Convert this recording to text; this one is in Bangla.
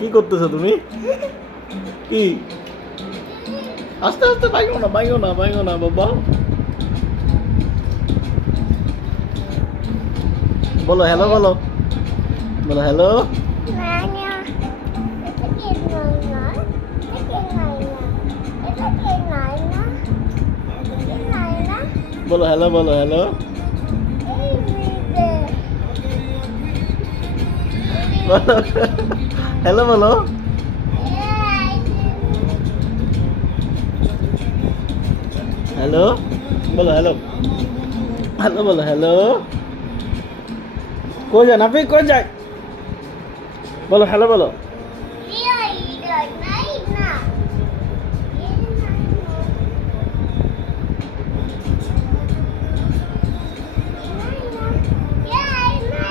কি করতেছো তুমি? কি? আস্তে আস্তে বাইগো না বাবা। বলো হ্যালো বলো হ্যালো। বলো হ্যালো হ্যালো। বলো হ্যালো বলো। হ্যালো বলো হ্যালো বলো হ্যালো। কই যান আপনি, কই যায়? বলো হ্যালো বলো।